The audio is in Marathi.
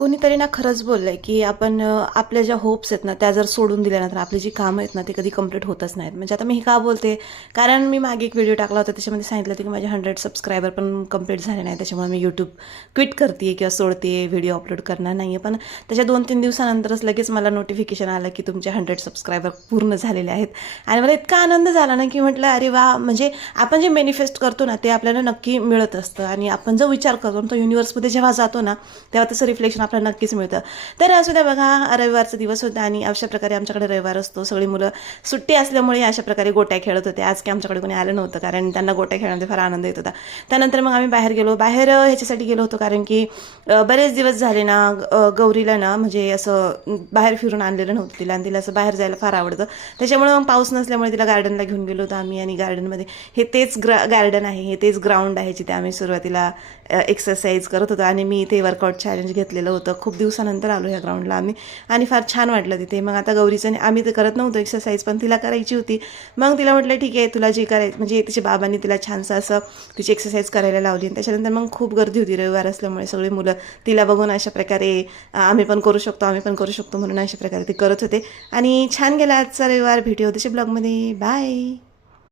कोणीतरी ना खरंच बोललंय, की आपण आपल्या ज्या होप्स आहेत ना, त्या जर सोडून दिल्या ना, तर आपली जी कामं आहेत ना, ती कधी कंप्लीट होतच नाहीत. म्हणजे आता मी हे का बोलते? कारण मी मागे एक व्हिडिओ टाकला होता, त्याच्यामध्ये सांगितलं होतं, की माझे 100 सबस्क्रायबर पण कंप्लीट झाले नाही. त्याच्यामुळे मी YouTube क्विट करते किंवा सोडते, व्हिडिओ अपलोड करणार नाही पण त्याच्या 2-3 दिवसानंतरच लगेच मला नोटिफिकेशन आलं, की तुमचे 100 सबस्क्रायबर पूर्ण झालेले आहेत. आणि मला इतका आनंद झाला ना, की म्हटलं, "अरे वाह!" म्हणजे आपण जे मॅनिफेस्ट करतो ना, ते आपल्याला नक्की मिळत असतं आणि आपण जो विचार करतो, तो युनिव्हर्समध्ये जेव्हा जातो ना, तेव्हा त्याचं रिफ्लेक्शन आपल्याला नक्कीच मिळतं. तर असू द्या बघा, रविवारचा दिवस होता आणि अशा प्रकारे आमच्याकडे रविवार असतो. सगळी मुलं सुट्टी असल्यामुळे अशा प्रकारे गोट्या खेळत होते. आज काही आमच्याकडे कोणी आलं नव्हतं, कारण त्यांना गोट्या खेळण्यामध्ये फार आनंद येत होता. त्यानंतर मग आम्ही बाहेर गेलो. बाहेर ह्याच्यासाठी गेलो होतो, कारण की बरेच दिवस झाले ना, गौरीला ना म्हणजे असं बाहेर फिरून आणलेलं नव्हतं तिला, आणि तिला असं बाहेर जायला फार आवडतं. त्याच्यामुळे मग पाऊस नसल्यामुळे तिला गार्डनला घेऊन गेलो होतो आम्ही. आणि गार्डनमध्ये हे तेच गार्डन आहे, हे तेच ग्राउंड आहे, जिथे आम्ही सुरुवातीला एक्सरसाइज करत होतो. आणि मी इथे वर्कआउट चॅलेंज घेतलेलं होतं. खूप दिवसानंतर आलो ह्या ग्राउंडला आम्ही, आणि फार छान वाटलं तिथे. मग आता गौरीचं आम्ही तर करत नव्हतो एक्सरसाइज, पण तिला करायची होती. मग तिला म्हटलं, ठीक आहे, तुला जे करायचं, म्हणजे तिच्या बाबांनी तिला छानसं असं तिची एक्सरसाइज करायला लावली. आणि त्याच्यानंतर मग खूप गर्दी होती, रविवार असल्यामुळे सगळी मुलं तिला बघून अशा प्रकारे आम्ही पण करू शकतो, आम्ही पण करू शकतो म्हणून अशा प्रकारे ते करत होते. आणि छान गेला आजचा रविवार. भेटूया उद्याच्या ब्लॉगमध्ये. बाय.